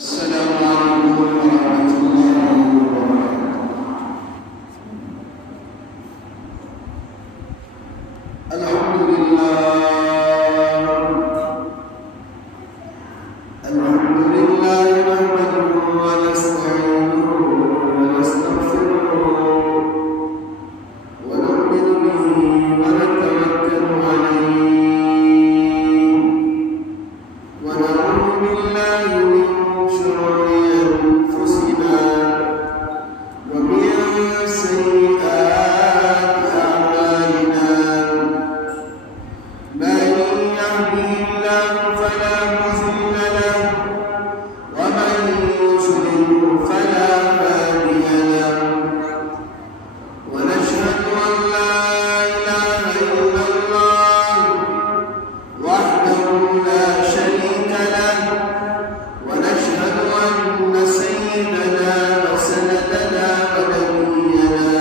السلام عليكم ورحمة الله وبركاته. الحمد لله نحمده ونستعينه ونستغفره ونؤمن به ونتوكل عليه ونعوذ بالله من شرور أنفسنا ومن سيئات أعمالنا من يهده الله فلا مضل له ومن يضلل فلا هادي له ونشهد أن لا إله إلا الله وحده لا شريك له ونشهد أن سيدنا وسندنا ونبينا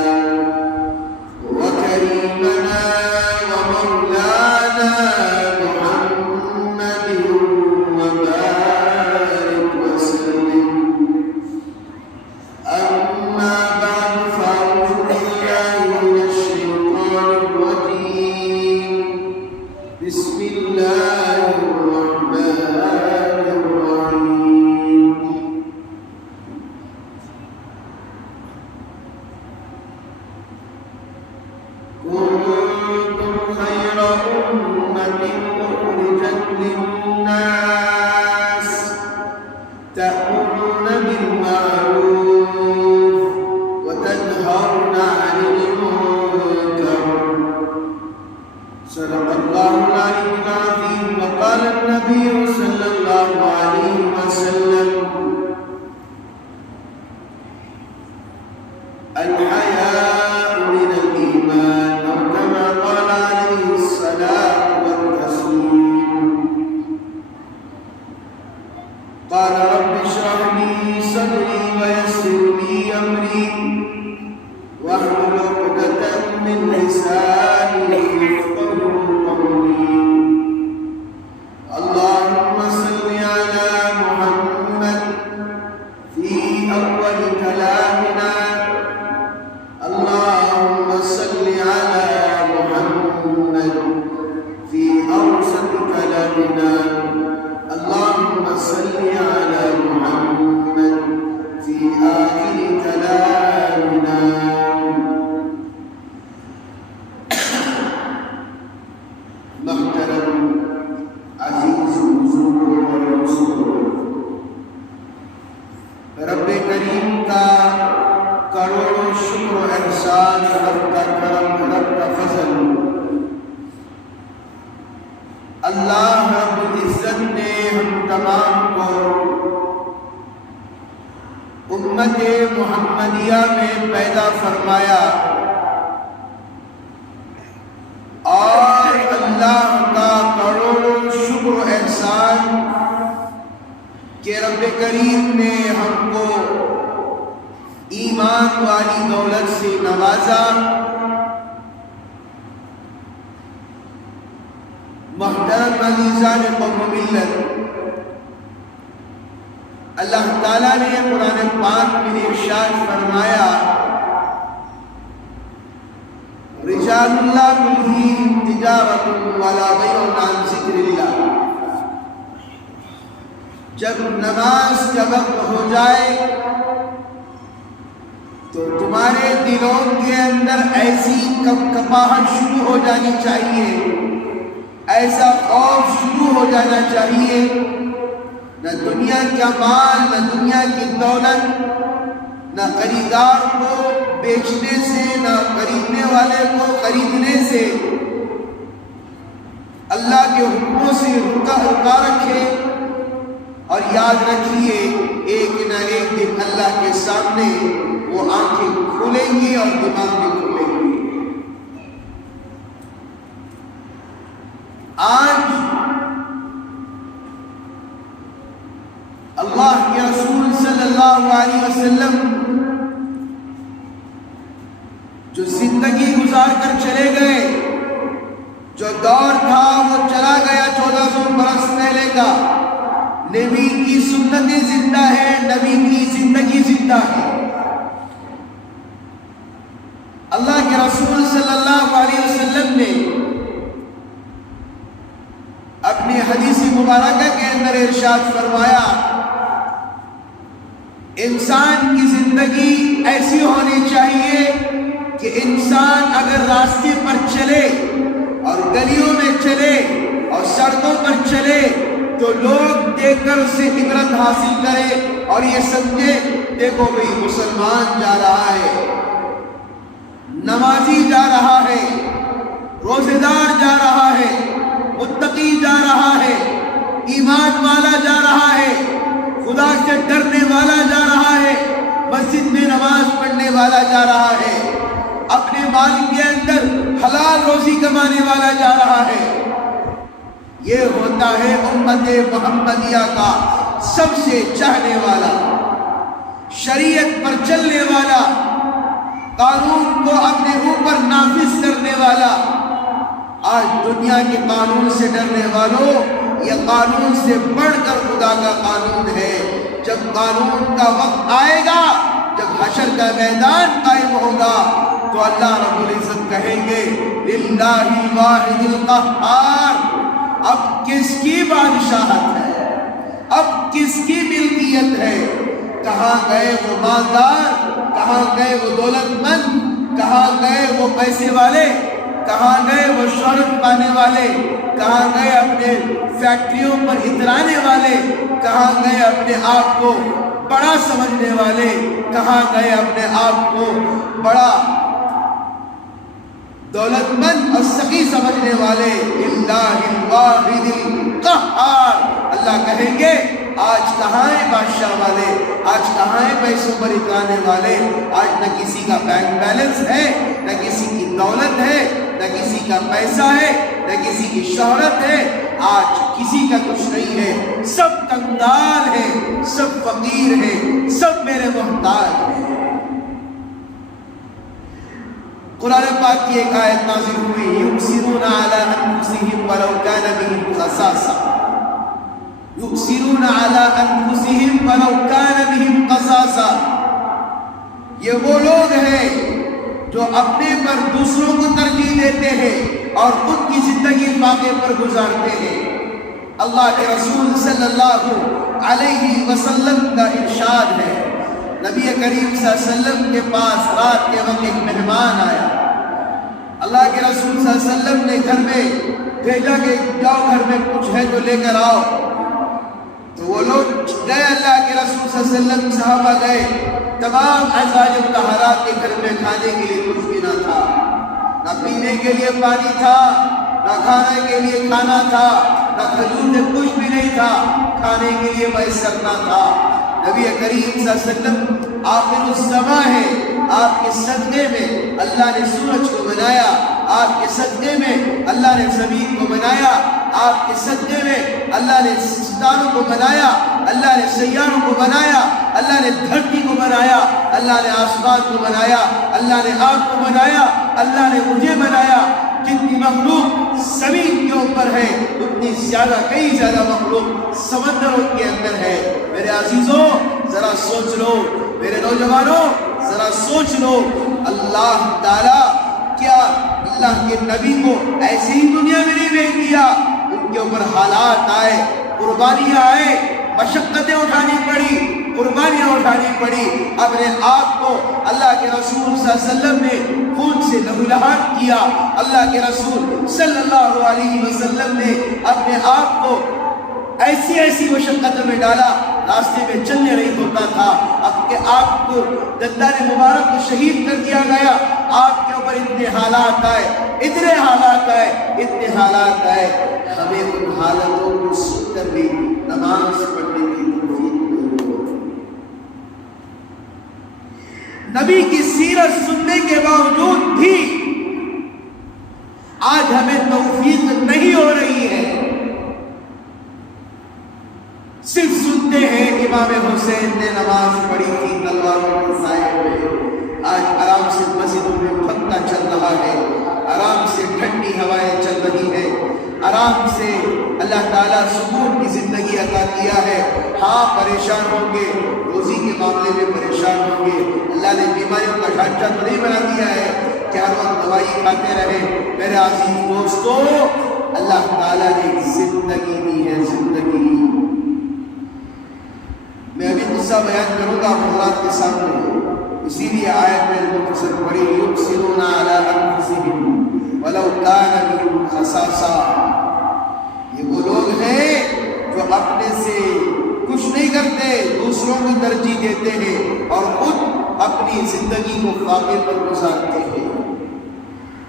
وكريمنا ومولانا محمد وبارك وسلم. أما بعد فأعوذ بالله من الشيطان الرجيم. بسم الله الرحمن الرحيم. كنتم خير أمة أخرجت للناس تأمرون بالمعروف وتنهون عن المنكر. صدق الله العلي العظيم. وقال النبي صلى الله عليه وسلم: الحياء من الإيمان، أو كما قال عليه الصلاة والتسليم. قال: رب اشرح لي صدري ويسر لي أمري واحلل عقدة من لساني يفقهوا قولي. اللهم صل على محمد في أول كلامنا. اللهم صل على محمد في أوسط كلامنا. اللهم صل على محمد في آخر كلامنا. محترم عزیز بزرگوں اور رسولوں، رب کریم کا کروڑوں شکر و احسان، رب کا کرم، رب کا فضل. اللہ رب العزت نے ہم تمام کو امت محمدیہ میں پیدا فرمایا، اور اللہ کا کروڑوں شکر و احسان کہ رب کریم نے ہم کو ایمان والی دولت سے نوازا. محترم عزیزان قوم ملت، اللہ تعالیٰ نے قرآن پاک میں ارشاد فرمایا: رجال لا تلہیہم تجارۃ ولا بیع عن ذکر اللہ. جب نماز کا وقت ہو جائے تو تمہارے دلوں کے اندر ایسی کپکپاہٹ شروع ہو جانی چاہیے، ایسا خوف شروع ہو جانا چاہیے. نہ دنیا کا مال، نہ دنیا کی دولت، نہ خریدار کو بیچنے سے، نہ خریدنے والے کو خریدنے سے. اللہ کے حکموں سے رکا رکھے، اور یاد رکھیے ایک نہ ایک دن اللہ کے سامنے وہ آنکھیں کھلیں گی اور دماغ بھی کھلیں گی. آج اللہ کے رسول صلی اللہ علیہ وسلم جو زندگی گزار کر چلے گئے، جو دور تھا وہ چلا گیا 1400 برس پہلے کا. نبی کی سنتیں زندہ ہے. نبی کی زندگی زندہ ہے۔ اللہ کے رسول صلی اللہ علیہ وسلم نے اپنی حدیث مبارکہ کے اندر ارشاد فرمایا، انسان کی زندگی ایسی ہونی چاہیے کہ انسان اگر راستے پر چلے اور گلیوں میں چلے اور سڑکوں پر چلے تو لوگ دیکھ کر اس سے عبرت حاصل کرے اور یہ سمجھے دیکھو بھئی مسلمان جا رہا ہے، نمازی جا رہا ہے، روزے دار جا رہا ہے، متقی جا رہا ہے، ایمان والا جا رہا ہے، خدا سے ڈرنے والا جا رہا ہے، مسجد میں نماز پڑھنے والا جا رہا ہے، اپنے مال کے اندر حلال روزی کمانے والا جا رہا ہے۔ یہ ہوتا ہے امت محمدیہ کا سب سے چاہنے والا، شریعت پر چلنے والا، قانون کو اپنے اوپر نافذ کرنے والا۔ آج دنیا کے قانون سے ڈرنے والوں، یہ قانون سے بڑھ کر خدا کا قانون ہے۔ جب قانون کا وقت آئے گا، جب حشر کا میدان قائم ہوگا تو اللہ رب العزت کہیں گے للہ الواحد القہار، اب کس کی بادشاہت ہے، اب کس کی ملکیت ہے؟ کہاں گئے وہ مالدار، کہاں گئے وہ دولت مند، کہاں گئے وہ پیسے والے، کہاں گئے وہ شہرت پانے والے، کہاں گئے اپنے فیکٹریوں پر اترانے والے، کہاں گئے اپنے آپ کو بڑا سمجھنے والے، کہاں گئے اپنے آپ کو بڑا دولت مند اور سخی سمجھنے والے؟ اللہ الواحد القہار، اللہ کہیں گے آج کہاں ہیں بادشاہ والے، آج کہاں ہیں پیسوں پر اترانے والے؟ آج نہ کسی کا بینک بیلنس ہے، نہ کسی کی دولت ہے، نہ کسی کا پیسہ ہے، نہ کسی کی شہرت ہے، آج کسی کا کچھ نہیں ہے، سب کنگال ہیں، سب فقیر ہیں، سب میرے محتاج ہیں۔ قرآن پاک کی ایک آیت نازل ہوئی، یؤثرون علی انفسہم ولو کان بہم خصاصہ، یؤثرون علی انفسہم ولو کان بہم خصاصہ، یہ وہ لوگ ہیں جو اپنے پر دوسروں کو ترجیح دیتے ہیں اور خود کی زندگی واقعے پر گزارتے ہیں۔ اللہ کے رسول صلی اللہ علیہ وسلم کا ارشاد ہے، نبی کریم صلی اللہ علیہ وسلم کے پاس رات کے وقت ایک مہمان آیا، اللہ کے رسول صلی اللہ علیہ وسلم نے گھر میں بھیجا کہ جاؤ گھر میں کچھ ہے تو لے کر آؤ، تو وہ لوگ گئے، اللہ کے رسول صلی اللہ علیہ وسلم صحابہ گئے، تمام ازواج مطہرات کے گھر میں کھانے کے لیے کچھ بھی نہ تھا، نہ پینے کے لیے پانی تھا، نہ کھانے کے لیے کھانا تھا، نہ کھجور سے کچھ بھی نہیں تھا، کھانے کے لیے میسر نہ تھا۔ نبی کریم صلی اللہ علیہ وسلم آخر الزماں ہے، آپ کے صدقے میں اللہ نے سورج کو بنایا، آپ کے صدقے میں اللہ نے زمین کو بنایا، آپ کے صدقے میں اللہ نے ستاروں کو بنایا، اللہ نے سیاروں کو بنایا، اللہ نے دھرتی کو بنایا، اللہ نے آسمان کو بنایا، اللہ نے آگ کو بنایا، اللہ نے مجھے بنایا۔ جتنی مخلوق زمین کے اوپر ہے اتنی زیادہ، کئی زیادہ مخلوق سمندروں کے اندر ہے۔ میرے عزیزوں ذرا سوچ لو، میرے نوجوانوں ذرا سوچ لو، اللہ تعالیٰ کیا اللہ کے نبی کو ایسے ہی دنیا میں نہیں بھیج دیا؟ ان کے اوپر حالات آئے، قربانیاں آئے، مشقتیں اٹھانی پڑی، قربانیاں اٹھانی پڑی، اپنے آپ کو اللہ کے رسول صلی اللہ علیہ وسلم نے خون سے لہولہان کیا، اللہ کے رسول صلی اللہ علیہ وسلم نے اپنے آپ کو ایسی ایسی مشقتوں میں ڈالا، راستے میں چلنے نہیں ہوتا تھا، اب کہ آپ کو دندان مبارک کو شہید کر دیا گیا، آپ کے اوپر اتنے حالات آئے، اتنے حالات آئے، اتنے حالات آئے، ہمیں ان حالتوں کو سن کر بھی نماز پڑھنے کی توفیق نہیں ہوئی۔ نبی کی سیرت سننے کے باوجود بھی آج ہمیں توفیق نہیں ہو رہی ہے، صرف سنتے ہیں امام حسین نے نماز پڑھی تھی تلواروں کے سائے میں، آج آرام سے مسجدوں میں پنکھا چل رہا ہے، آرام سے ٹھنڈی ہوائیں چل رہی ہے، آرام سے اللہ تعالیٰ سکون کی زندگی عطا کیا ہے۔ ہاں پریشان ہوں گے، معاملے میں پریشان ہوں گے. اللہ نے بیماریوں کا ڈھانچہ تو نہیں بنا دیا ہے کہ ہر وقت دوائی کھاتے رہیں. میرے عزیز دوستو، اللہ تعالیٰ نے ایک زندگی دی ہے، زندگی. میں ابھی قصہ بیان کروں گا حضرات کے سامنے، اسی لیے آیت میں مختصر پڑھی، یبصرون علی انفسہم ولو کان بہم خصاصہ. یہ وہ لوگ ہیں جو اپنے سے کچھ نہیں کرتے، دوسروں کو ترجیح دیتے ہیں اور خود اپنی زندگی کو فاقے پر گزارتے ہیں.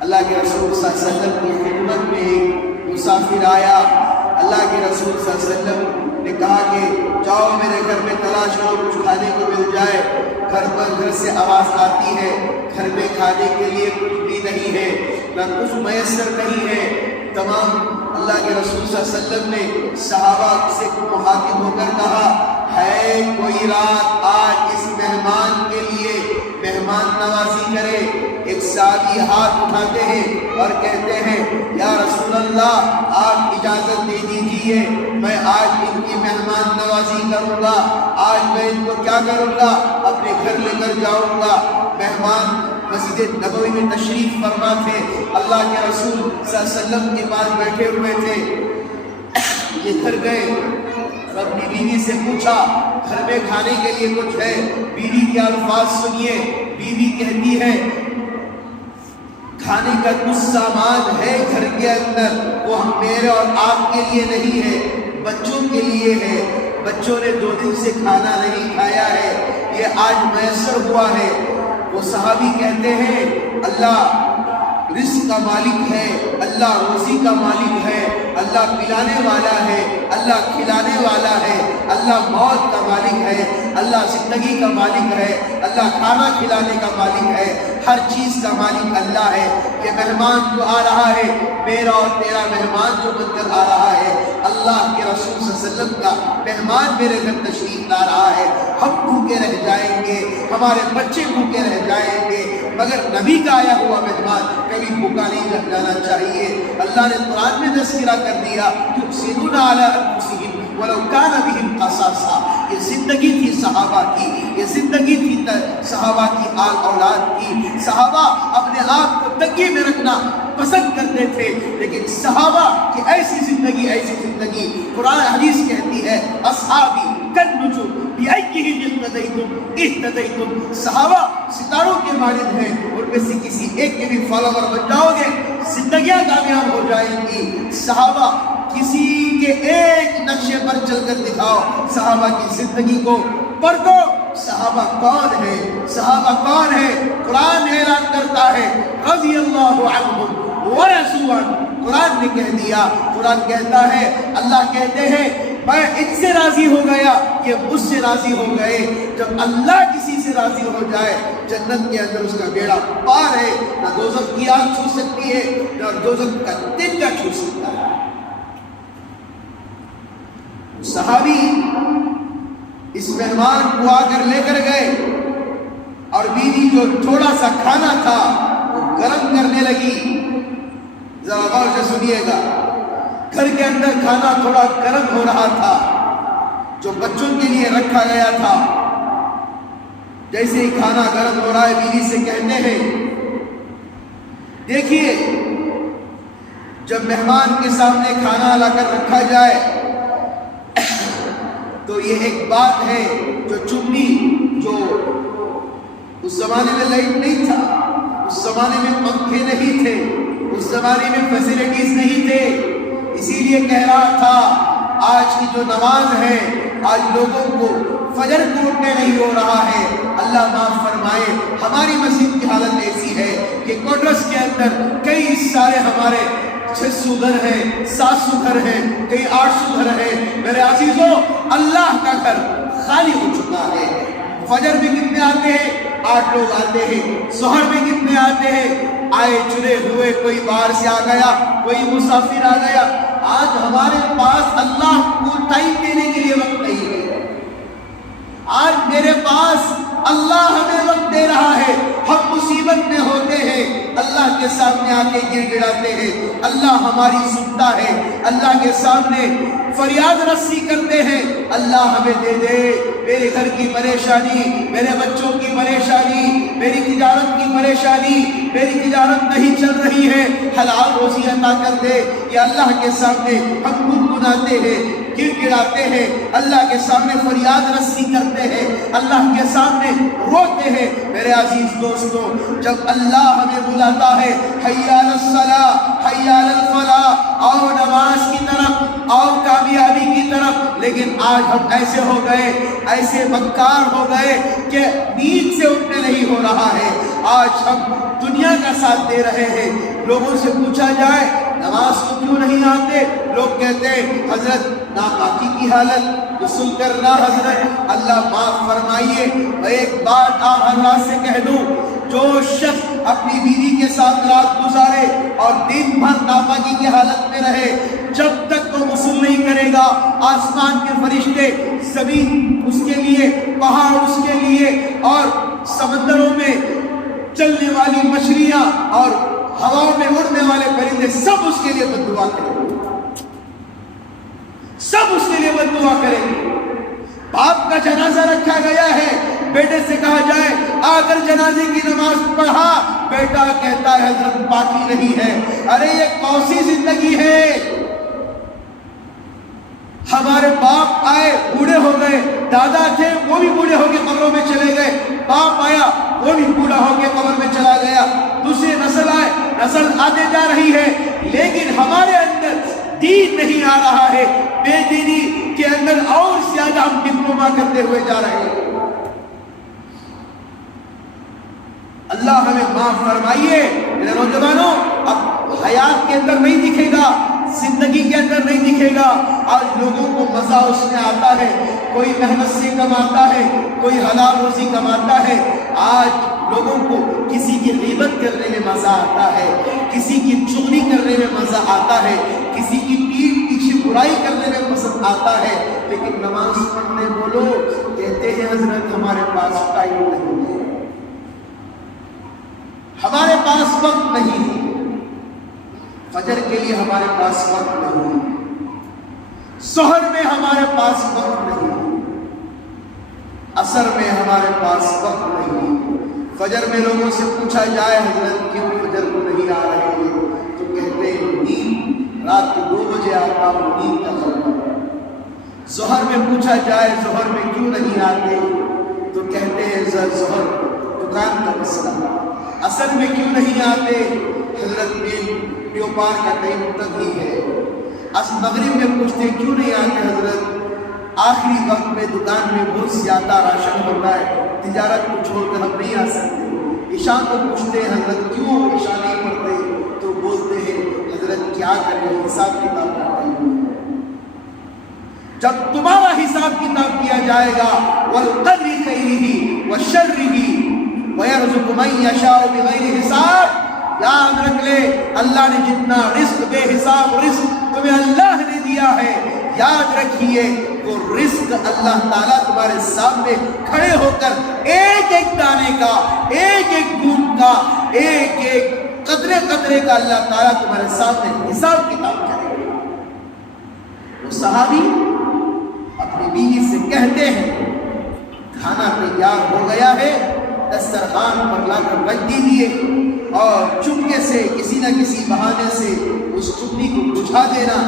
اللہ کے رسول صلی اللہ علیہ وسلم کی خدمت میں ایک مسافر آیا. اللہ کے رسول صلی اللہ علیہ وسلم نے کہا کہ جاؤ میرے گھر میں تلاش کرو، کچھ کھانے کو مل جائے. گھر سے آواز آتی ہے، گھر میں کھانے کے لیے کچھ بھی نہیں ہے، نہ کچھ میسر نہیں ہے. تمام اللہ کے رسول صلی اللہ علیہ وسلم نے صحابہ سے مخاطب ہو کر کہا، ہے کوئی رات آج اس مہمان کے لیے مہمان نوازی کرے. ایک صحابی ہاتھ اٹھاتے ہیں اور کہتے ہیں، یا رسول اللہ آپ اجازت دے دیجئے، میں آج ان کی مہمان نوازی کروں گا. آج میں ان کو کیا کروں گا؟ اپنے گھر لے کر جاؤں گا. مہمان مسجد نبوی میں تشریف فرما تھے، اللہ کے رسول صلی اللہ علیہ وسلم کے پاس بیٹھے ہوئے تھے. یہ گھر گئے، اپنی بیوی سے پوچھا گھر میں کھانے کے لیے کچھ ہے؟ بیوی کے الفاظ سنیے. بیوی کہتی ہے، کھانے کا کچھ سامان ہے گھر کے اندر، وہ میرے اور آپ کے لیے نہیں ہے، بچوں کے لیے ہے. بچوں نے 2 دن سے کھانا نہیں کھایا ہے، یہ آج میسر ہوا ہے. وہ صحابی کہتے ہیں، اللہ رزق کا مالک ہے، اللہ روزی کا مالک ہے، اللہ پلانے والا ہے، اللہ کھلانے والا ہے، اللہ موت کا مالک ہے، اللہ زندگی کا مالک ہے، اللہ کھانا کھلانے کا مالک ہے، ہر چیز کا مالک اللہ ہے. یہ مہمان جو آ رہا ہے، میرا اور تیرا مہمان جو بن کر آ رہا ہے، اللہ کے رسول صلی اللہ علیہ وسلم کا مہمان میرے گھر تشریف لا رہا ہے. ہم بھوکے رہ جائیں گے، ہمارے بچے بھوکے رہ جائیں گے، مگر نبی کا آیا ہوا مہمان کبھی بھوکا نہیں رہ جانا چاہیے. اللہ نے قرآن میں تذکرہ کر دیا، یبصرون علی انفسہم ولو کان بہم خصاصہ. یہ زندگی تھی صحابہ کی، یہ زندگی تھی صحابہ کی آل اولاد کی. صحابہ اپنے آپ کو تنگی میں رکھنا پسند کرتے تھے، لیکن صحابہ کی ایسی زندگی قرآن حدیث کہتی ہے، اصحابی کالنجوم بأیہم اہتدیتم. صحابہ ستاروں کے مانند ہیں، ان میں سے کسی ایک کے بھی فالوور بن جاؤ گے، زندگیاں کامیاب ہو جائیں گی. صحابہ کسی کے ایک نقشے پر چل کر دکھاؤ صحابہ کی زندگی کو، پڑھو صحابہ کون ہے، صحابہ کون ہے. قرآن اعلان کرتا ہے، رضی اللہ عنہم ورضوا عنہ. قرآن نے کہہ دیا، قرآن کہتا ہے، اللہ کہتے ہیں میں ان سے راضی ہو گیا، یہ مجھ سے راضی ہو گئے. جب اللہ کسی سے راضی ہو جائے، جنت کے اندر اس کا بیڑا پار ہے. نہ دوزخ کی آگ چھو سکتی ہے، نہ دوزخ کا تنکا چھو سکتا ہے. صحابی اس مہمان کو آ کر لے کر گئے، اور بیوی جو تھوڑا سا کھانا تھا وہ گرم کرنے لگی. ذرا غور سے سنیے گا، گھر کے اندر کھانا تھوڑا گرم ہو رہا تھا جو بچوں کے لیے رکھا گیا تھا. جیسے ہی کھانا گرم ہو رہا ہے، بیوی سے کہتے ہیں، دیکھیے جب مہمان کے سامنے کھانا لا کر رکھا جائے تو یہ ایک بات ہے جو چمنی، جو اس زمانے میں لائٹ نہیں تھا، اس زمانے میں پنکھے نہیں تھے، اس زمانے میں فیسیلیٹیز نہیں تھے، اسی لیے کہہ رہا تھا آج کی جو نماز ہے، آج لوگوں کو فجر کو اٹھنے نہیں ہو رہا ہے. اللہ معاف فرمائے، ہماری مسجد کی حالت ایسی ہے کہ کوٹرس کے اندر کئی سارے ہمارے 600 گھر ہیں، 700 گھر ہیں، کئی 800 گھر ہیں. میرے عزیزوں، اللہ کا گھر خالی ہو چکا ہے. فجر میں کتنے آتے ہیں؟ 8 لوگ آتے ہیں. ظہر میں کتنے آتے ہیں؟ آئے چنے ہوئے، کوئی باہر سے آ گیا، کوئی مسافر آ گیا. آج ہمارے پاس اللہ کو ٹائم دینے کے لیے وقت نہیں ہے. آج میرے پاس اللہ ہمیں وقت دے رہا ہے. ہم مصیبت مصیبت میں ہوتے ہیں اللہ کے سامنے آ کے گر گڑاتے ہیں، اللہ ہماری سنتا ہے، اللہ کے سامنے فریاد رسی کرتے ہیں، اللہ ہمیں دے دے، میرے گھر کی پریشانی، میرے بچوں کی پریشانی، میری تجارت کی پریشانی، میری تجارت نہیں چل رہی ہے، حلال روزی عطا کر دے۔ یا اللہ کے سامنے ہم گنگناتے ہیں، گر گڑاتے ہیں، اللہ کے سامنے فریاد رسی کرتے ہیں، اللہ کے سامنے روتے ہیں۔ میرے عزیز دوستو، جب اللہ ہمیں بلاتا ہے حی علی الصلاۃ، حی علی الفلاح، آؤ نماز کی طرف، آؤ کامیابی کی طرف، لیکن آج ہم ایسے ہو گئے، ایسے بدکار ہو گئے کہ نیند سے اٹھنے نہیں ہو رہا ہے۔ آج ہم دنیا کا ساتھ دے رہے ہیں۔ لوگوں سے پوچھا جائے نماز کو کیوں نہیں آتے، لوگ کہتے ہیں حضرت ناپاکی کی حالت، غسل کرنا حضرت، اللہ معاف فرمائیے۔ ایک بات آپ حضرات سے کہہ دوں، جو شخص اپنی بیوی کے ساتھ رات گزارے اور دن بھر ناپاکی کی حالت میں رہے، جب تک وہ غسل نہیں کرے گا، آسمان کے فرشتے، زمین اس کے لیے، پہاڑ اس کے لیے، اور سمندروں میں چلنے والی مچھلیاں اور ہواؤں میں اڑنے والے پرندے سب اس کے لیے بد دعا کریں گے، سب اس کے لیے بد دعا کریں گے۔ باپ کا جنازہ رکھا گیا ہے، بیٹے سے کہا جائے آ کر جنازے کی نماز پڑھا، بیٹا کہتا ہے حضرت باقی نہیں ہے۔ ارے یہ کون سی زندگی ہے؟ ہمارے باپ آئے بوڑھے ہو گئے، دادا تھے وہ بھی بوڑھے ہو کے قبروں میں چلے گئے، باپ آیا وہ بھی بوڑھا ہو کے قبر میں چلا گیا، دوسری نسل آئے، نسل آتے جا رہی ہے، لیکن ہمارے اندر دین نہیں آ رہا ہے، بے دینی کے اندر اور زیادہ ہم ڈپلوما کرتے ہوئے جا رہے ہیں۔ اللہ ہمیں معاف فرمائیے۔ میرے نوجوانوں، اب حیات کے اندر نہیں دکھے گا، زندگی کے اندر نہیں دکھے گا۔ آج لوگوں کو مزہ اس میں آتا ہے، کوئی محنت سے کماتا ہے، کوئی حلال روزی کماتا ہے۔ آج لوگوں کو کسی کی غیبت کرنے میں مزہ آتا ہے، کسی کی چغلی کرنے میں مزہ آتا ہے، کسی کی پیٹھ پیچھے برائی کرنے میں پسند آتا ہے، لیکن نماز پڑھنے بولو کہتے ہیں حضرت ہمارے پاس ٹائم نہیں ہے، ہمارے پاس وقت نہیں ہے، فجر کے لیے ہمارے پاس وقت نہیں ہے، سحر میں ہمارے پاس وقت نہیں ہے، عصر میں ہمارے پاس وقت نہیں ہے۔ فجر میں لوگوں سے پوچھا جائے حضرت کیوں فجر کو نہیں آ رہے ہیں، تو کہتے ہیں نیند، رات کو 2 بجے آتا ہوں، نیند کا خطرہ۔ ظہر میں پوچھا جائے ظہر میں کیوں نہیں آتے، تو کہتے ہیں ظہر دکان کا مسئلہ۔ عصر میں کیوں نہیں آتے، حضرت بیوپار کا ٹائم تک ہی ہے۔ مغرب میں پوچھتے کیوں نہیں آتے، حضرت آخری وقت میں دکان میں بہت زیادہ راشن ہوتا ہے، تجارت کو چھوڑ کر ہم نہیں آ سکتے۔ عشاء کو پوچھتے حضرت کیوں عشاء نہیں پڑھتے، تو بولتے ہیں حضرت کیا کریں، حساب کتاب کرتے ہیں۔ جب تمہارا حساب کتاب کیا جائے گا، والقدر خیرہ وشرہ ویرزق من یشاء بغیر حساب، یاد رکھ لے اللہ نے جتنا رزق بے حساب رزق تمہیں اللہ نے دیا ہے، یاد رکھیے وہ رزق اللہ تعالیٰ تمہارے سامنے کھڑے ہو کر ایک ایک دانے کا، ایک ایک بوند کا، ایک ایک قطرے قطرے کا اللہ تعالیٰ تمہارے سامنے حساب کتاب کرے گا۔ وہ صحابی اپنی بیوی سے کہتے ہیں کھانا تیار ہو گیا ہے، دسترخوان پر لا کر رکھ دیجیے، اور چپکے سے کسی نہ کسی بہانے سے اس چپنی کو بجھا دینا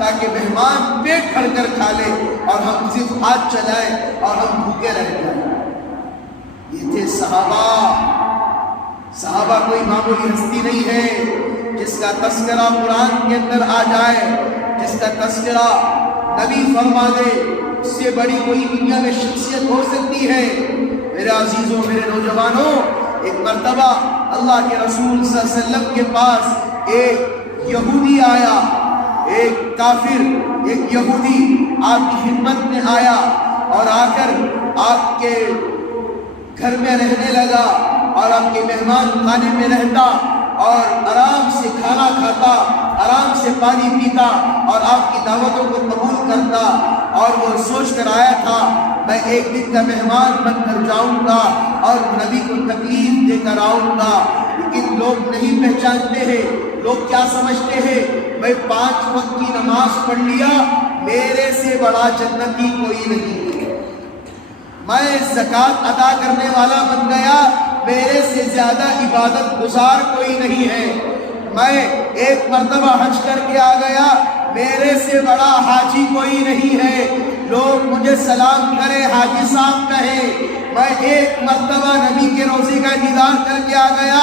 تاکہ مہمان پیٹ بھر کر کھا لے اور ہم صرف ہاتھ چلائیں اور ہم بھوکے رہ جائیں۔ یہ تھے صحابہ۔ صحابہ کوئی معمولی ہستی نہیں ہے جس کا تذکرہ قرآن کے اندر آ جائے، جس کا تذکرہ نبی فرما دے، اس سے بڑی کوئی دنیا میں شخصیت ہو سکتی ہے؟ میرے عزیزوں، میرے نوجوانوں، ایک مرتبہ اللہ کے رسول صلی اللہ علیہ وسلم کے پاس ایک یہودی آیا، ایک کافر، ایک یہودی آپ کی خدمت میں آیا اور آ کر آپ کے گھر میں رہنے لگا اور آپ کے مہمان خانے میں رہتا اور آرام سے کھانا کھاتا، آرام سے پانی پیتا اور آپ کی دعوتوں کو قبول کرتا، اور وہ سوچ کر آیا تھا میں ایک دن کا مہمان بن کر جاؤں گا اور نبی کو تکلیف دے کر آؤں گا، لیکن لوگ نہیں پہچانتے ہیں۔ لوگ کیا سمجھتے ہیں؟ میں 5 وقت کی نماز پڑھ لیا، میرے سے بڑا جنتی کوئی نہیں ہے۔ میں زکوٰۃ ادا کرنے والا بن گیا، میرے سے زیادہ عبادت گزار کوئی نہیں ہے۔ میں ایک مرتبہ حج کر کے آ گیا، میرے سے بڑا حاجی کوئی نہیں ہے۔ لوگ مجھے سلام کرے، حاجی صاحب کہے۔ میں ایک مرتبہ نبی کے روضے کا دیدار کر کے آ گیا،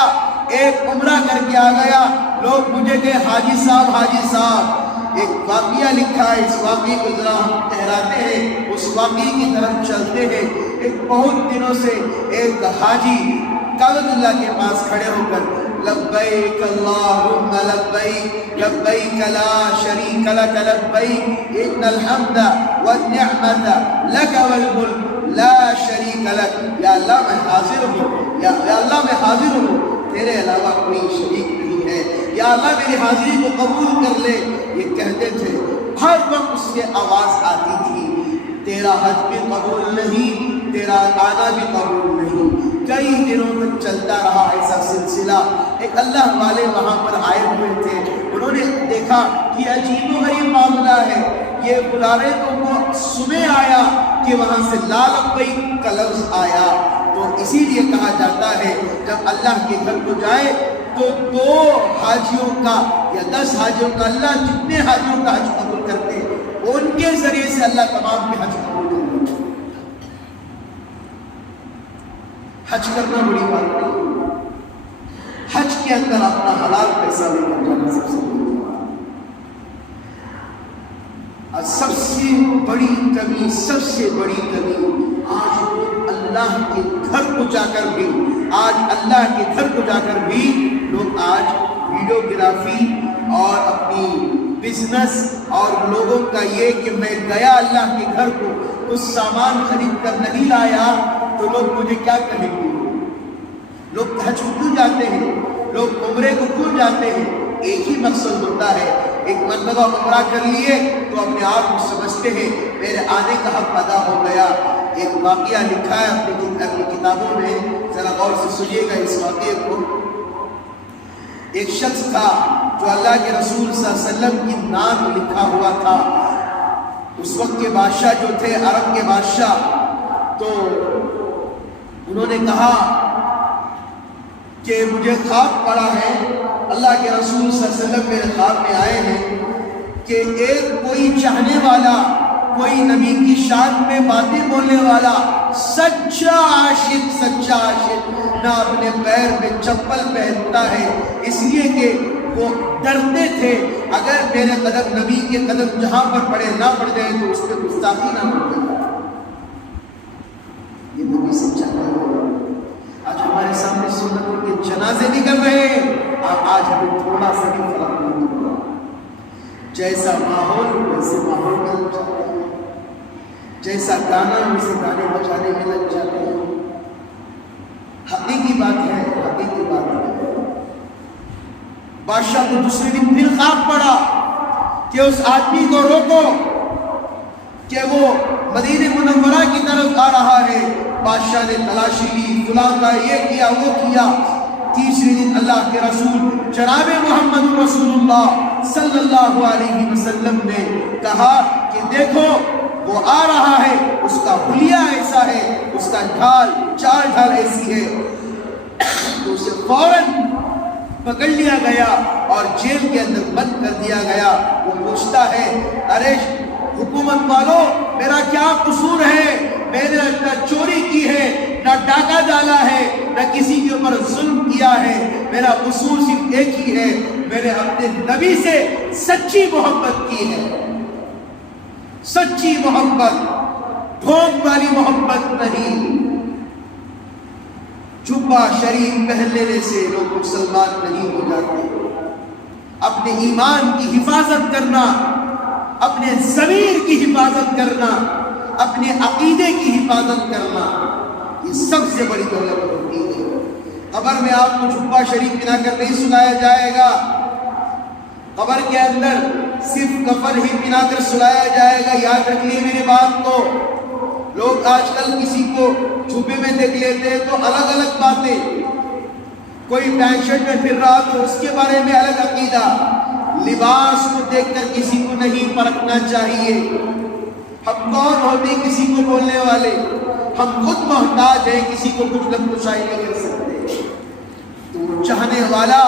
ایک عمرہ کر کے آ گیا، لوگ مجھے کہے حاجی صاحب حاجی صاحب۔ ایک واقعہ لکھا ہے، اس واقعے کو ذرا ہم ٹھہراتے ہیں، اس واقعے کی طرف چلتے ہیں۔ ایک بہت دنوں سے ایک حاجی کعبۃ اللہ کے پاس کھڑے ہو کر لبیک اللہم لبیک لبیک لا شریک لک لبیک ان الحمد والنعمت لک والملک لا شریک لک۔ یا اللہ میں حاضر ہوں، یا اللہ میں حاضر ہوں، تیرے علاوہ کوئی شریک نہیں ہے، یا اللہ میری حاضری کو قبول کر لے۔ یہ کہتے تھے، ہر وقت اس کی آواز آتی تھی، تیرا حج بھی قبول نہیں، تیرا آنا بھی قبول نہیں۔ کئی دنوں تک چلتا رہا ایسا سلسلہ۔ ایک اللہ والے وہاں پر آئے ہوئے تھے، انہوں نے دیکھا کہ عجیب و غریب معاملہ ہے، یہ بلا رہے تو وہ سنے آیا کہ وہاں سے لا لبیک کا لفظ آیا۔ تو اسی لیے کہا جاتا ہے جب اللہ کے گھر کو جائے تو 2 حاجیوں کا یا 10 حاجیوں کا، اللہ جتنے حاجیوں کا حج قبول کرتے ہیں ان کے ذریعے سے اللہ تمام کے حج قبول کرتے ہیں۔ حج کرنا بڑی بات نہیں، حج کے اندر اپنا حلال پیسہ لے کر جانا سب سے بڑی بات۔ اور سب سے بڑی کمی، سب سے بڑی کمی آج لوگ اللہ کے گھر کو جا کر بھی، لوگ آج ویڈیوگرافی اور اپنی بزنس اور لوگوں کا یہ کہ میں گیا اللہ کے گھر کو کچھ سامان خرید کر نہیں لایا تو لوگ مجھے کیا کہیں گے۔ لوگ حج کو کیوں جاتے ہیں، لوگ عمرے کو کیوں جاتے ہیں؟ ایک ہی مقصد ہوتا ہے، ایک مرتبہ عمرہ کر لیے تو اپنے آپ کو سمجھتے ہیں میرے آنے کا حق ادا ہو گیا۔ ایک واقعہ لکھا ہے اپنی کتابوں میں، ذرا غور سے سنیے گا اس واقعے کو۔ ایک شخص تھا جو اللہ کے رسول صلی اللہ علیہ وسلم کی نام لکھا ہوا تھا۔ اس وقت کے بادشاہ جو تھے، عرب کے بادشاہ، تو انہوں نے کہا کہ مجھے خواب پڑا ہے، اللہ کے رسول صلی اللہ علیہ وسلم میرے خواب میں آئے ہیں کہ ایک کوئی چاہنے والا، کوئی نبی کی شان میں باتیں بولنے والا سچا عاشق نہ اپنے پیر میں چپل پہنتا ہے، اس لیے کہ وہ ڈرتے تھے اگر میرے قدم، نبی کے قدم جہاں پر پڑے نہ پڑ جائے تو اس پہ گستاخی نہ ہو جائے۔ یہ نبی سچا ہے۔ آج ہمارے سامنے سنتوں کے جنازے نکل رہے ہیں، آج ہمیں تھوڑا سا بھی فرق نہیں ہوا، جیسا ماحول ویسے ماحول میں لگ جاتے ہیں، جیسا گانا ویسے گانے بجانے میں لگ جاتے ہیں۔ حقیقی بات ہے، حقیقی بات ہے۔ بادشاہ کو دوسرے دن پھر خواب پڑا کہ اس آدمی کو روکو کہ وہ مدینہ منورہ کی طرف آ رہا ہے۔ بادشاہ نے تلاشی لی، فلاں کا یہ کیا وہ کیا۔ تیسرے دن اللہ کے رسول جناب محمد رسول اللہ صلی اللہ علیہ وسلم نے کہا کہ دیکھو وہ آ رہا ہے، اس کا حلیہ ایسا ہے، اس کا چال ڈھال ایسی ہے۔ تو اسے فوراً پکڑ لیا گیا اور جیل کے اندر بند کر دیا گیا۔ وہ پوچھتا ہے، ارے حکومت والوں، میرا کیا قصور ہے؟ میں نے نہ چوری کی ہے، نہ ڈاکہ ڈالا ہے، نہ کسی کے اوپر ظلم کیا ہے، میرا قصور صرف ایک ہی ہے، میں نے اپنے نبی سے سچی محبت کی ہے۔ سچی محبت، ڈھونگ والی محبت نہیں۔ جبہ شریف پہن لینے سے لوگ مسلمان نہیں ہو جاتے۔ اپنے ایمان کی حفاظت کرنا، اپنے ضمیر کی حفاظت کرنا، اپنے عقیدے کی حفاظت کرنا، یہ سب سے بڑی دولت ہوتی ہے۔ قبر میں آپ کو جبہ شریف پہنا کر نہیں سلایا جائے گا، قبر کے اندر صرف کفن ہی پہنا کر سلایا جائے گا۔ یاد رکھیے میری بات کو، لوگ آج کل کسی کو جھوپے میں دیکھ لیتے ہیں تو الگ الگ باتیں، کوئی پینٹ شرٹ میں پھر رہا تو اس کے بارے میں الگ عقیدہ۔ لباس کو دیکھ کر کسی کو نہیں پرکھنا چاہیے۔ ہم کون ہوتے ہیں کسی کو بولنے والے؟ ہم خود محتاج ہیں، کسی کو کچھ لفظ کشائی نہیں کر سکتے۔ تو چاہنے والا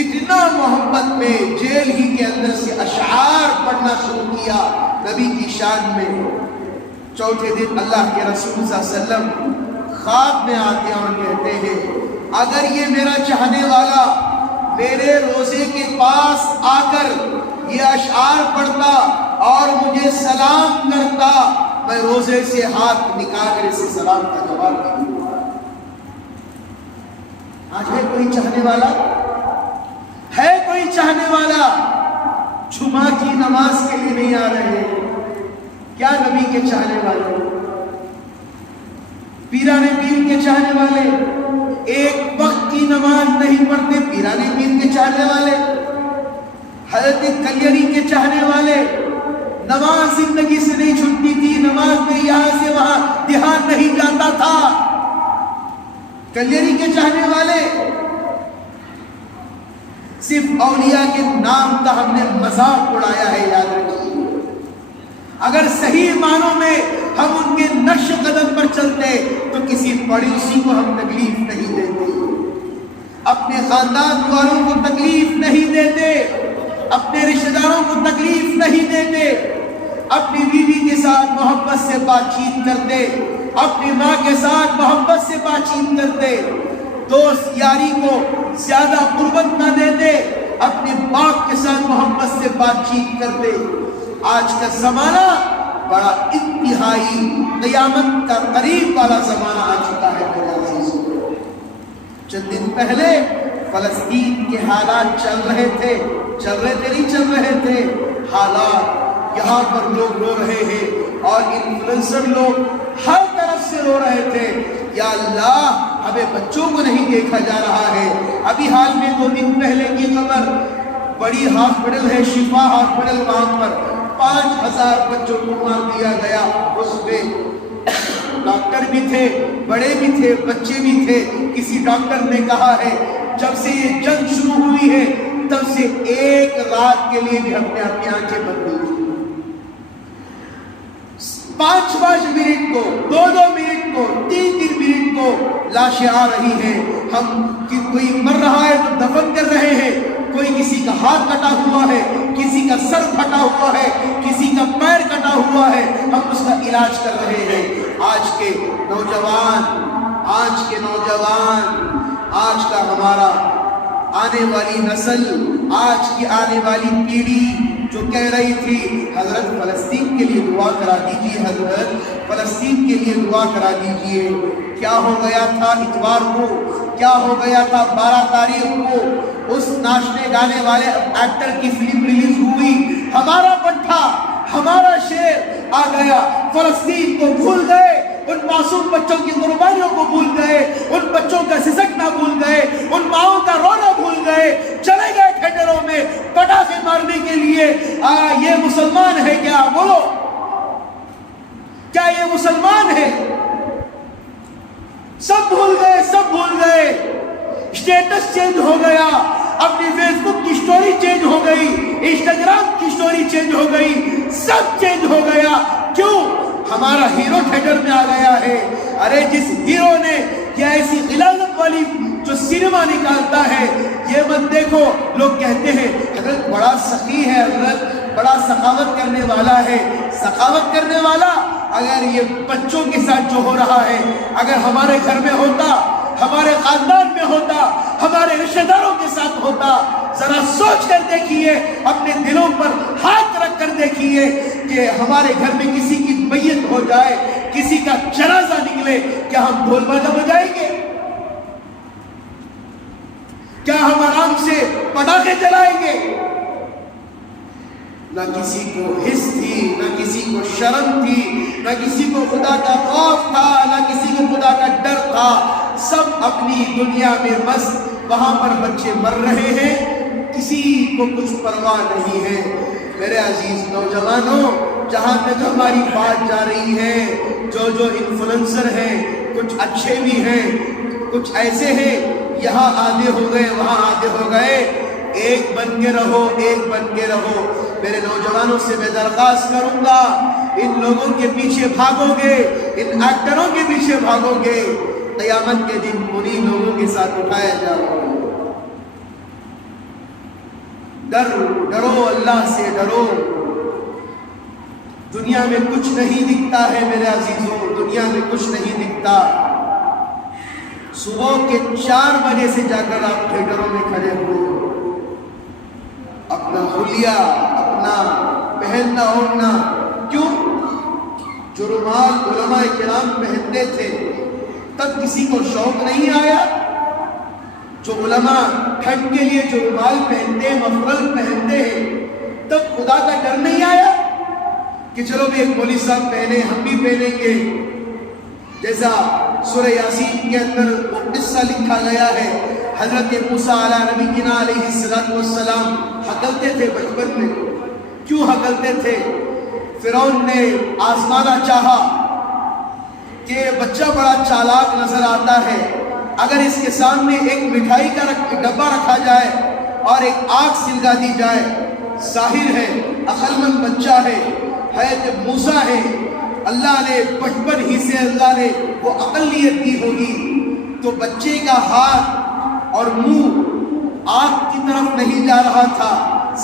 اتنا محبت میں جیل ہی کے اندر سے اشعار پڑھنا شروع کیا نبی کی شان میں۔ چوتھے دن اللہ کے رسول صلی اللہ علیہ وسلم خواب میں آتے ہیں اور کہتے ہیں اگر یہ میرا چاہنے والا میرے روزے کے پاس آ کر یہ اشعار پڑھتا اور مجھے سلام کرتا، میں روزے سے ہاتھ نکال کر اسے سلام کا جواب نہیں دوں۔ آج ہے کوئی چاہنے والا؟ ہے کوئی چاہنے والا؟ جمعہ کی نماز کے لیے نہیں آ رہے ہیں کیا نبی کے چاہنے والے؟ پیران پیر کے چاہنے والے ایک وقت کی نماز نہیں پڑھتے، پیران پیر کے چاہنے والے، حضرت کلیری کے چاہنے والے، نماز زندگی سے نہیں چھٹتی تھی، نماز میں یہاں سے وہاں دھیان نہیں جاتا تھا، کلیری کے چاہنے والے۔ صرف اولیاء کے نام کا ہم نے مذاق اڑایا ہے، یاد رکھیے۔ اگر صحیح معنوں میں ہم ان کے نقش قدم پر چلتے تو کسی پڑوسی کو ہم تکلیف نہیں دیتے، اپنے خاندان والوں کو تکلیف نہیں دیتے، اپنے رشتہ داروں کو تکلیف نہیں دیتے، اپنی بیوی کے ساتھ محبت سے بات چیت کرتے، اپنی ماں کے ساتھ محبت سے بات چیت کرتے، دوست یاری کو زیادہ قربت نہ دیتے، اپنے باپ کے ساتھ محبت سے بات چیت کرتے۔ آج کا زمانہ بڑا انتہائی قیامت کا قریب والا زمانہ آ چکا ہے میرے عزیزوں۔ چند دن پہلے فلسطین کے حالات چل رہے تھے حالات یہاں پر لوگ رو رہے ہیں اور انفلوئنسر لوگ ہر طرف سے رو رہے تھے، یا اللہ ہمیں بچوں کو نہیں دیکھا جا رہا ہے۔ ابھی حال میں 2 دن پہلے کی خبر، بڑی ہاسپٹل ہے شفا ہاسپٹل، وہاں پر 5000 بچوں کو مار دیا گیا۔ اس میں ڈاکٹر بھی تھے، بڑے بھی تھے، بچے بھی تھے۔ کسی ڈاکٹر نے کہا ہے جب سے یہ جنگ شروع ہوئی ہے تب سے ایک رات کے لیے بھی ہم نے اپنی آنکھیں بند نہیں کی۔ 5-5 منٹ کو، 2-2 منٹ کو، 3-3 منٹ کو لاشیں آ رہی ہیں۔ ہم کوئی مر رہا ہے تو دفن کر رہے ہیں، کوئی کسی کا ہاتھ کٹا ہوا ہے، کسی کا سر پھٹا ہوا ہے، کسی کا پیر کٹا ہوا ہے، ہم اس کا علاج کر رہے ہیں۔ آج کے نوجوان، آج کا ہمارا آنے والی نسل، آج کی آنے والی پیڑھی جو کہہ رہی تھی حضرت فلسطین کے لیے دعا کرا دیجیے، حضرت فلسطین کے لیے دعا کرا دیجیے، کیا ہو گیا تھا اتوار کو، کیا ہو گیا تھا 12 تاریخ کو؟ اس ناچنے گانے والے ایکٹر کی فلم ریلیز ہوئی، ہمارا پٹھا، ہمارا شیر آ گیا، فلسطین کو بھول گئے، ان معصوم بچوں کی قربانیوں کو بھول گئے، ان بچوں کا سسکنا بھول گئے، ان ماؤں کا رونا بھول گئے، چلے گئے تھیٹروں میں پٹاخے مارنے کے لیے۔ یہ مسلمان ہے کیا؟ بولو، کیا یہ مسلمان ہے؟ سب بھول گئے، اسٹیٹس چینج ہو گیا، اپنی فیس بک کی سٹوری چینج ہو گئی، انسٹاگرام کی سٹوری چینج ہو گئی، سب چینج ہو گیا۔ کیوں؟ ہمارا ہیرو تھیٹر میں آ گیا ہے۔ ارے جس ہیرو نے یہ ایسی غلاظت والی جو سینما نکالتا ہے، یہ مت دیکھو، لوگ کہتے ہیں حضرت بڑا سخی ہے، حضرت بڑا سخاوت کرنے والا ہے۔ سخاوت کرنے والا اگر یہ بچوں کے ساتھ جو ہو رہا ہے، اگر ہمارے گھر میں ہوتا، ہمارے خاندان میں ہوتا، ہمارے رشتہ داروں کے ساتھ ہوتا، ذرا سوچ کر دیکھیے، اپنے دلوں پر ہاتھ رکھ کر دیکھیے کہ ہمارے گھر میں کسی کی میت ہو جائے، کسی کا جنازہ نکلے، کیا ہم ڈھول باجا بجائیں گے؟ کیا ہم آرام سے پٹاخے جلائیں گے؟ نہ کسی کو حس تھی، نہ کسی کو شرم تھی، نہ کسی کو خدا کا خوف تھا، نہ کسی کو خدا کا ڈر تھا۔ سب اپنی دنیا میں مست، وہاں پر بچے مر رہے ہیں، کسی کو کچھ پرواہ نہیں ہے۔ میرے عزیز نوجوانوں، جہاں تک ہماری بات جا رہی ہے، جو انفلوئنسر ہیں، کچھ اچھے بھی ہیں، کچھ ایسے ہیں، یہاں آدھے ہو گئے، وہاں آدھے ہو گئے، ایک بن کے رہو، ایک بن کے رہو۔ میرے نوجوانوں سے میں درخواست کروں گا، ان لوگوں کے پیچھے بھاگو گے، ان ایکٹروں کے پیچھے بھاگو گے، قیامت کے دن انہی لوگوں کے ساتھ اٹھایا جاؤ۔ ڈرو اللہ سے ڈرو۔ دنیا میں کچھ نہیں دکھتا ہے میرے عزیزوں، دنیا میں کچھ نہیں دکھتا۔ صبح کے 4 بجے سے جا کر آپ تھیٹروں میں کھڑے ہو، اپنا حلیہ، اپنا پہننا اوڑھنا، کیوں؟ جو رومال علماء کرام پہنتے تھے تب کسی کو شوق نہیں آیا؟ جو علماء ٹھنڈ کے لیے جو رومال پہنتے ہیں، مفرل پہنتے ہیں، تب خدا کا ڈر نہیں آیا کہ چلو بھی ایک مولوی صاحب پہنے، ہم بھی پہنیں گے؟ جیسا سورہ یاسین کے اندر وہ قصہ لکھا گیا ہے، حضرت موسیٰ علیہ السلام ہکلتے تھے بچپن میں۔ کیوں ہکلتے تھے؟ فرعون نے آزمانا چاہا کہ بچہ بڑا چالاک نظر آتا ہے، اگر اس کے سامنے ایک مٹھائی کا ڈبہ رکھا جائے اور ایک آگ سلگا دی جائے، ساحر ہے، عقل مند بچہ ہے، حضرت موسیٰ ہے، اللہ نے بچپن ہی سے اللہ نے وہ عقلیت دی ہوگی، تو بچے کا ہاتھ اور منہ آگ کی طرف نہیں جا رہا تھا۔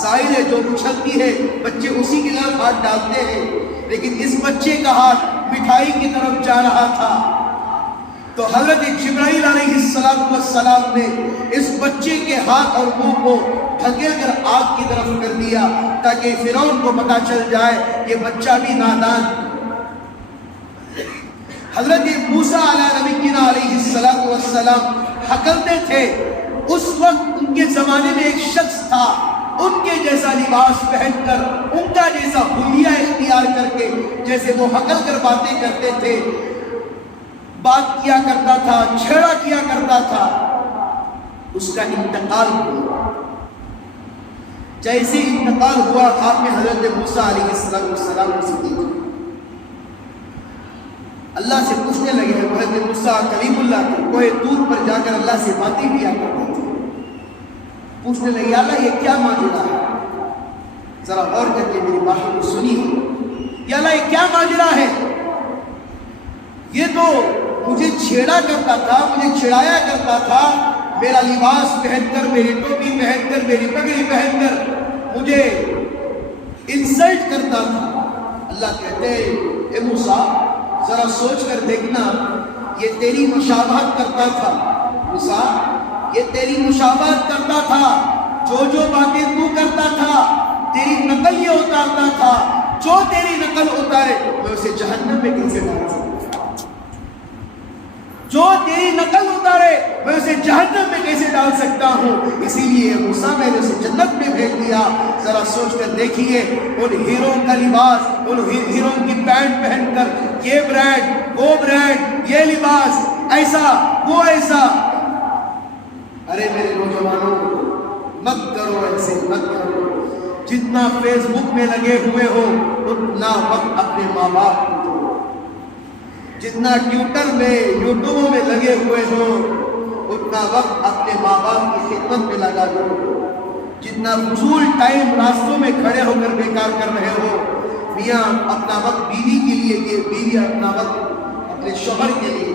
ساحر ہے، جو اچھلتی ہے بچے اسی کی طرف ہاتھ ڈالتے ہیں، لیکن اس بچے کا ہاتھ مٹھائی کی طرف جا رہا تھا۔ تو حضرت جبرائیل علیہ السلام نے اس بچے کے ہاتھ اور منہ کو ڈھکیل کر آگ کی طرف کر دیا، تاکہ فرعون کو پتہ چل جائے یہ بچہ بھی نادان۔ حضرت موسیٰ علیہ السلام ہکلتے تھے، اس وقت ان کے زمانے میں ایک شخص تھا، ان کے جیسا لباس پہن کر، ان کا جیسا حلیہ اختیار کر کے، جیسے وہ ہکل کر باتیں کرتے تھے، بات کیا کرتا تھا، چھیڑا کیا کرتا تھا، اس کا انتقال ہوا۔ جیسے انتقال ہوا، آپ نے حضرت موسیٰ علیہ السلام سے دیکھا، اللہ سے پوچھنے لگے۔ حضرت موسیٰ کلیم اللہ تھے، کوہ طور پر جا کر اللہ سے باتیں کیا کرتے تھے، پوچھنے لگے اللہ یہ کیا ماجرا ہے؟ ذرا غور کر کے میری بات کو سنیے، یا اللہ یہ کیا ماجرا ہے؟ یہ تو مجھے چھیڑا کرتا تھا، مجھے چھڑایا کرتا تھا، میرا لباس پہن کر، میری ٹوپی پہن کر، میری پگڑی پہن کر مجھے انسلٹ کرتا تھا۔ اللہ کہتے ہیں اے موسیٰ ذرا سوچ کر دیکھنا، یہ تیری مشابہت کرتا تھا موسیٰ، یہ تیری مشابہت کرتا تھا، جو باتیں تو کرتا تھا تیری نقل یہ اتارتا تھا، جو تیری نقل اتارے میں اسے جہنم میں کیسے ڈال سکتا ہوں؟ جو تیری نقل اتارے میں اسے جہنم میں کیسے ڈال سکتا ہوں؟ اسی لیے موسیٰ میں نے اسے جنت میں بھیج دیا۔ ذرا سوچ کر دیکھیے، ان ہیروں کا لباس، ان ہیروں کی پینٹ پہن کر، یہ برانڈ، وہ برانڈ، یہ لباس، ایسا وہ ایسا۔ ارے میرے نوجوانوں، مت کرو ایسے، مت کرو۔ جتنا فیس بک میں لگے ہوئے ہو اتنا وقت اپنے ماں باپ کو دو، جتنا ٹیوٹر میں، یوٹیوب میں لگے ہوئے ہو اتنا وقت اپنے ماں باپ کی خدمت میں لگا دو۔ جتنا فضول ٹائم راستوں میں کھڑے ہو کر بیکار کر رہے ہو، میاں اپنا وقت بیوی کے لیے دے، بیوی اپنا وقت اپنے شوہر کے لیے۔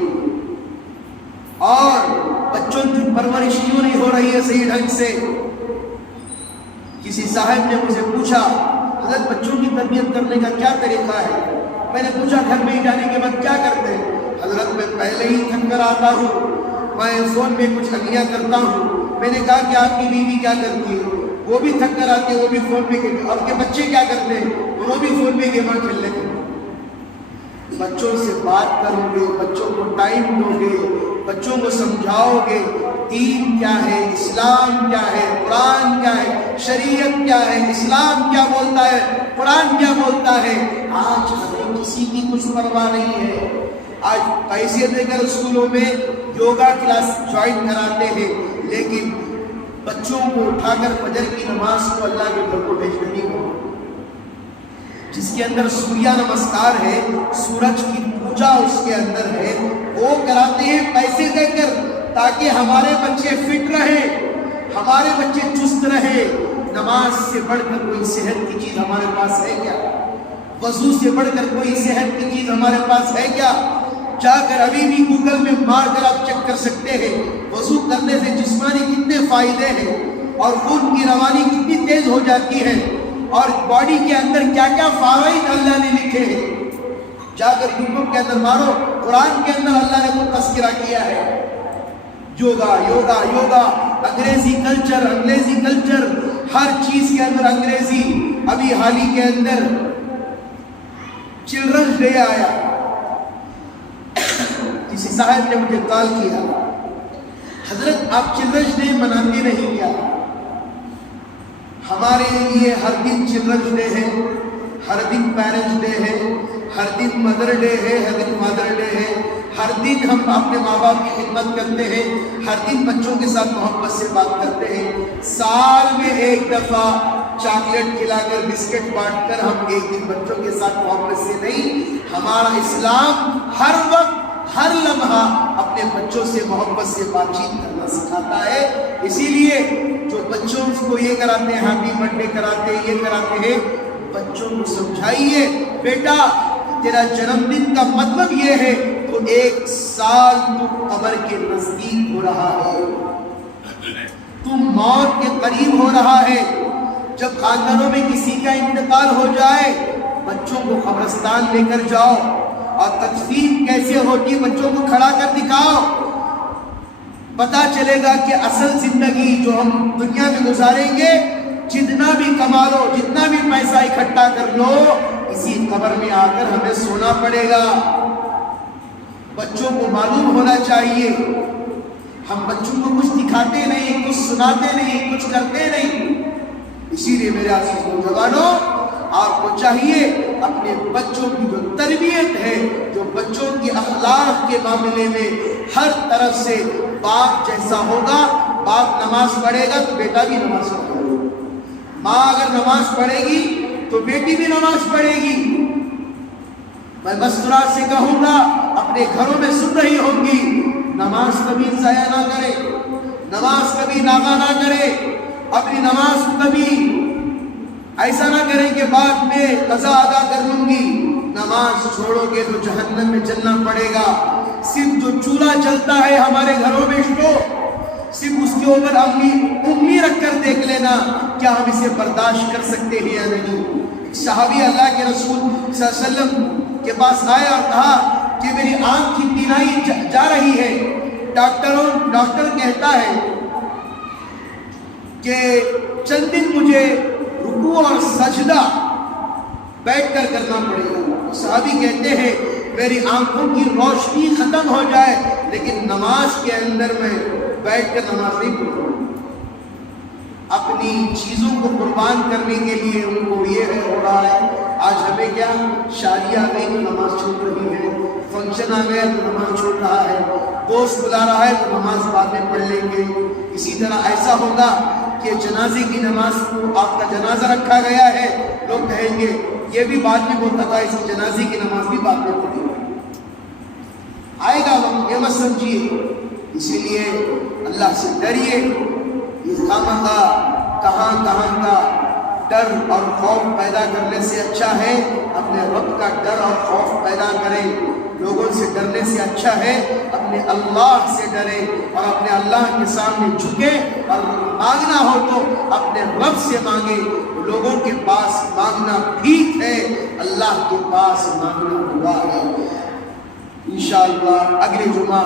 اور بچوں کی پرورش کیوں نہیں ہو رہی ہے صحیح ڈھنگ سے؟ کسی صاحب نے مجھے پوچھا حضرت بچوں کی تربیت کرنے کا کیا طریقہ ہے؟ میں نے پوچھا گھر میں جانے کے بعد کیا کرتے ہیں؟ حضرت میں پہلے ہی تھک کر آتا ہوں، میں فون میں کچھ ہڈیاں کرتا ہوں۔ میں نے کہا کہ آپ کی بیوی کیا کرتی ہے؟ وہ بھی تھک کر آتی ہے، وہ بھی فون پہ گیم۔ آپ کے بچے کیا کرتے ہیں؟ وہ بھی فون پہ گیماں کھیل لیتے ہیں۔ بچوں سے بات کرو گے، بچوں کو ٹائم دو گے، بچوں کو سمجھاؤ گے دین کیا ہے، اسلام کیا ہے، قرآن کیا ہے، شریعت کیا ہے، اسلام کیا بولتا ہے، قرآن کیا بولتا ہے۔ آج ہمیں کسی کی کچھ پرواہ نہیں ہے۔ آج پیسے دے کر اسکولوں میں یوگا کلاس جوائن کراتے ہیں، لیکن بچوں کو اٹھا کر فجر کی نماز کو اللہ کے گھر کو بھیجنے نہیں ہو۔ جس کے اندر سوریہ نمسکار ہے، سورج کی پوجا اس کے اندر ہے، وہ کراتے ہیں پیسے دے کر تاکہ ہمارے بچے فٹ رہے، ہمارے بچے چست رہے۔ نماز سے بڑھ کر کوئی صحت کی چیز ہمارے پاس ہے کیا؟ وضو سے بڑھ کر کوئی صحت کی چیز ہمارے پاس ہے کیا؟ جا کر ابھی بھی گوگل میں مار کر آپ چیک کر سکتے ہیں وضو کرنے سے جسمانی کتنے فائدے ہیں اور خون کی روانی کتنی تیز ہو جاتی ہے اور باڈی کے اندر کیا کیا فوائد اللہ نے لکھے ہیں۔ جا کر یوٹیوب کے اندر مارو، قرآن کے اندر اللہ نے وہ تذکرہ کیا ہے۔ یوگا یوگا یوگا، انگریزی کلچر، ہر چیز کے اندر انگریزی۔ ابھی حال ہی کے اندر چلڈرنز ڈے آیا، کسی صاحب نے مجھے کال کیا، حضرت آپ چلڈرنز ڈے مناتے نہیں کیا؟ ہمارے لیے ہر دن چلڈرنز ڈے ہے، ہر دن پیرنٹس ڈے ہے، ہر دن مدر ڈے ہے، ہر دن مادر ڈے ہے، ہر دن ہم اپنے ماں باپ کی خدمت کرتے ہیں، ہر دن بچوں کے ساتھ محبت سے بات کرتے ہیں۔ سال میں ایک دفعہ چاکلیٹ کھلا کر، بسکٹ بانٹ کر ہم ایک دن بچوں کے ساتھ محبت سے نہیں۔ ہمارا اسلام ہر وقت ہر لمحہ اپنے بچوں سے محبت سے بات چیت کرنا سکھاتا ہے۔ اسی لیے جو بچوں کو یہ کراتے ہیں، ہیپی برتھ ڈے کراتے ہیں، یہ کراتے ہیں، بچوں کو سمجھائیے بیٹا تیرا جنم دن کا مطلب یہ ہے تو 1 سال تو قبر کے نزدیک ہو رہا ہے، تم موت کے قریب ہو رہا ہے۔ جب خاندانوں میں کسی کا انتقال ہو جائے، بچوں کو قبرستان لے کر جاؤ اور تدفین کیسے ہوتی بچوں کو کھڑا کر دکھاؤ، پتا چلے گا کہ اصل زندگی جو ہم دنیا میں گزاریں گے، جتنا بھی کما لو، جتنا بھی پیسہ اکٹھا کر لو، اسی قبر میں آ کر ہمیں سونا پڑے گا۔ بچوں کو معلوم ہونا چاہیے، ہم بچوں کو کچھ دکھاتے نہیں، کچھ سناتے نہیں، کچھ کرتے نہیں۔ اسی لیے میرے عزیز نوجوانوں، آپ کو چاہیے اپنے بچوں کی جو تربیت ہے، جو بچوں کی اخلاق کے معاملے میں ہر طرف سے باپ جیسا ہوگا، باپ نماز پڑھے گا تو بیٹا بھی نماز پڑھے گا، ماں اگر نماز پڑھے گی تو بیٹی بھی نماز پڑھے گی۔ میں مستورات سے کہوں گا، اپنے گھروں میں سن رہی ہوں گی، نماز کبھی ضائع نہ کرے، نماز کبھی ناغہ نہ کرے، اپنی نماز کبھی ایسا نہ کریں کہ بعد میں قضا ادا کر لوں گی۔ نماز چھوڑو گے تو جہنم میں چلنا پڑے گا۔ صرف جو چولہا چلتا ہے ہمارے گھروں میں صرف اس کے اوپر انگلی رکھ کر دیکھ لینا، کیا ہم اسے برداشت کر سکتے ہیں یا نہیں۔ ایک صحابی اللہ کے رسول صلی اللہ علیہ وسلم کے پاس آیا اور کہا کہ میری آنکھ کی بینائی جا رہی ہے، ڈاکٹر کہتا ہے کہ چند دن مجھے رکوع اور سجدہ بیٹھ کر کرنا پڑے گا۔ صحابی کہتے ہیں میری آنکھوں کی روشنی ختم ہو جائے لیکن نماز کے اندر میں بیٹھ کر نماز نہیں پڑھوں۔ اپنی چیزوں کو قربان کرنے کے لیے ان کو یہ ہو رہا ہے۔ آج ہمیں کیا، شادی آ گئی تو نماز چھوٹ رہی ہے، فنکشن آ گیا تو نماز چھوٹ رہا ہے، دوست بلا رہا ہے تو نماز بعد میں پڑھ لیں گے۔ اسی طرح ایسا ہوگا کہ جنازے کی نماز کو، آپ کا جنازہ رکھا گیا ہے، لوگ کہیں گے یہ بھی بعد میں بولتا تھا، اس جنازے کی نماز بھی بعد میں پڑھی آئے گا وقت، یہ مت سمجھیے۔ اسی لیے اللہ سے ڈریے۔ یہ کہاں کا ڈر اور خوف پیدا کرنے سے اچھا ہے اپنے رب کا ڈر اور خوف پیدا کریں۔ لوگوں سے ڈرنے سے اچھا ہے اپنے اللہ سے ڈرے اور اپنے اللہ کے سامنے جھکے، اور مانگنا ہو تو اپنے رب سے مانگے۔ لوگوں کے پاس مانگنا ٹھیک ہے، اللہ کے پاس مانگنا دعا ہے۔ انشاءاللہ اگلے جمعہ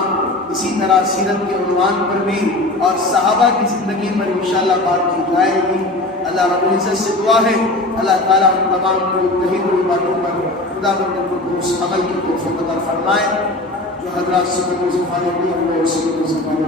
اسی طرح سیرت کے عنوان پر بھی اور صحابہ کی زندگی پر انشاءاللہ بات کی جائے گی۔ اللہ رب العزت سے دعا ہے اللہ تعالیٰ ہم تمام کو کہیں ہوئی باتوں پر خدا بندوں کو درست عمل کی توفیق عطا فرمائے۔ جو حضرات سے کو زبان ہوئی، وہ اسی کو زبان